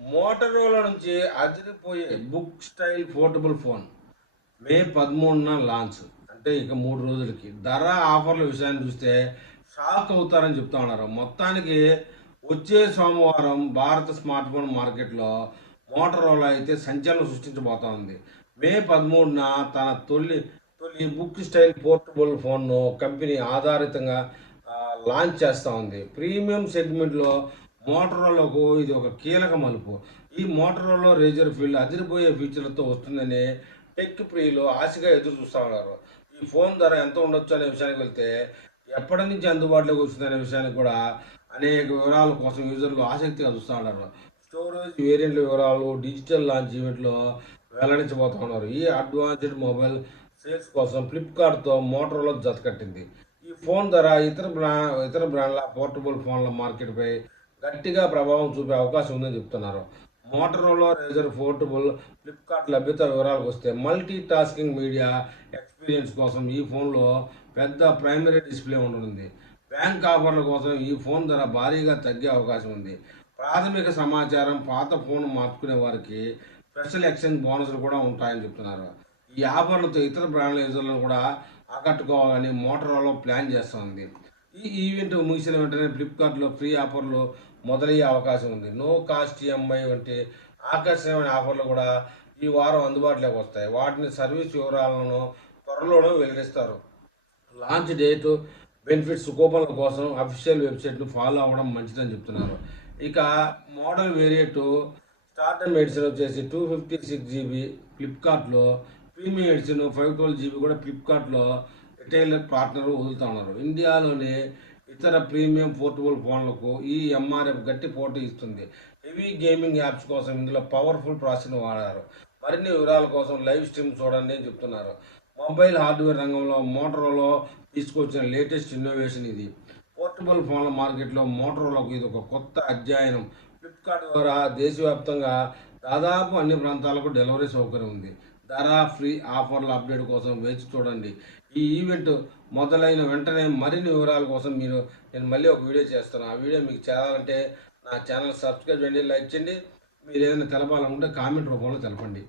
Motorola నుంచి అదిరిపోయే book style portable phone మే 13న launch. అంటే ఇక 3 రోజులకి. ధర ఆఫర్ల విషయాన్ని చూస్తే షాక్ అవుతారని చెప్తా ఉన్నారు. మొత్తానికి వచ్చే సోమవారం భారత స్మార్ట్ ఫోన్ మార్కెట్లో మోటరోలా అయితే సంచలనం సృష్టించబోతా ఉంది. మే 13న తన తొలి బుక్ స్టైల్ పోర్టబుల్ ఫోన్ను కంపెనీ ఆధారితంగా లాంచ్ చేస్తూ ఉంది. ప్రీమియం సెగ్మెంట్లో మోటరోలాకు ఇది ఒక కీలక మలుపు. ఈ మోటరోలా రేజర్ ఫీల్డ్ అదిరిపోయే ఫీచర్లతో వస్తుందని టెక్ ప్రియులు ఆశగా ఎదురు చూస్తూ ఉన్నారు. ఈ ఫోన్ ధర ఎంత ఉండొచ్చు అనే విషయానికి వెళ్తే ఎప్పటి నుంచి అందుబాటులోకి వస్తుందనే విషయానికి కూడా అనేక వివరాల కోసం యూజర్లు ఆసక్తిగా చూస్తూ ఉన్నారు. స్టోరేజ్ వేరియంట్ల వివరాలు డిజిటల్ లాంచ్ ఈవెంట్లో వెల్లడించబోతా ఉన్నారు. ఈ అడ్వాన్స్డ్ మొబైల్ సేల్స్ కోసం ఫ్లిప్కార్ట్తో మోటరోలా జతకట్టింది. ఈ ఫోన్ ధర ఇతర బ్రాండ్ల పోర్టబుల్ ఫోన్ల మార్కెట్పై గట్టిగా ప్రభావం చూపే అవకాశం ఉందని చెప్తున్నారు. మోటరోలా రేజర్ పోర్టబుల్ ఫ్లిప్కార్ట్ లభ్యత వివరాలకు వస్తే మల్టీ టాస్కింగ్ మీడియా ఎక్స్పీరియన్స్ కోసం ఈ ఫోన్లో పెద్ద ప్రైమరీ డిస్ప్లే ఉండనుంది. బ్యాంక్ ఆఫర్ల కోసం ఈ ఫోన్ ధర భారీగా తగ్గే అవకాశం ఉంది. ప్రాథమిక సమాచారం పాత ఫోన్ మార్చుకునే వారికి స్పెషల్ ఎక్స్చేంజ్ బోనస్లు కూడా ఉంటాయని చెప్తున్నారు. ఈ ఆఫర్లతో ఇతర బ్రాండ్ల యూజర్లను కూడా ఆకట్టుకోవాలని మోటరోలా ప్లాన్ చేస్తోంది. ఈ ఈవెంట్ ముగిసిన వెంటనే ఫ్లిప్కార్ట్లో ఫ్రీ ఆఫర్లు మొదలయ్యే అవకాశం ఉంది. నో కాస్ట్ ఈఎంఐ వంటి ఆకర్షణీయమైన ఆఫర్లు కూడా ఈ వారం అందుబాటులోకి వస్తాయి. వాటిని సర్వీస్ వివరాలను త్వరలోనే వెల్లడిస్తారు. లాంచ్ డేటు బెనిఫిట్స్ కూపన్ల కోసం అఫీషియల్ వెబ్సైట్ను ఫాలో అవ్వడం మంచిదని చెప్తున్నారు. ఇక మోడల్ వేరియంట్ స్టార్టర్ ఎడిషన్ వచ్చేసి 256 GB ఫ్లిప్కార్ట్లో, ప్రీమియం ఎడిషన్ 512 GB కూడా ఫ్లిప్కార్ట్లో రిటైలర్ పార్ట్నర్ వదులుతా ఉన్నారు. ఇండియాలోని ఇతర ప్రీమియం పోర్టబుల్ ఫోన్లకు ఈ ఎంఆర్ఎఫ్ గట్టి పోటీ ఇస్తుంది. హెవీ గేమింగ్ యాప్స్ కోసం ఇందులో పవర్ఫుల్ ప్రాసెసర్ని వాడారు. మరిన్ని వివరాల కోసం లైవ్ స్ట్రీమ్ చూడండి అని చెప్తున్నారు. మొబైల్ హార్డ్వేర్ రంగంలో మోటరోలా తీసుకొచ్చిన లేటెస్ట్ ఇన్నోవేషన్ ఇది. పోర్టబుల్ ఫోన్ల మార్కెట్లో మోటరోలాకు ఇది ఒక కొత్త అధ్యయనం. ఫ్లిప్కార్ట్ ద్వారా దేశవ్యాప్తంగా దాదాపు అన్ని ప్రాంతాలకు డెలివరీ సౌకర్యం ఉంది. ధర, ఫ్రీ ఆఫర్ల అప్డేట్ కోసం వేచి చూడండి. ఈ ఈవెంట్ మొదలైన వెంటనే మరిన్ని వివరాల కోసం నేను మళ్ళీ ఒక వీడియో చేస్తాను. ఆ వీడియో మీకు చేరాలంటే నా ఛానల్ సబ్స్క్రైబ్ చేయండి, లైక్ చేయండి. మీరు ఏదైనా తెలపాలనుకుంటే కామెంట్ రూపంలో తెలపండి.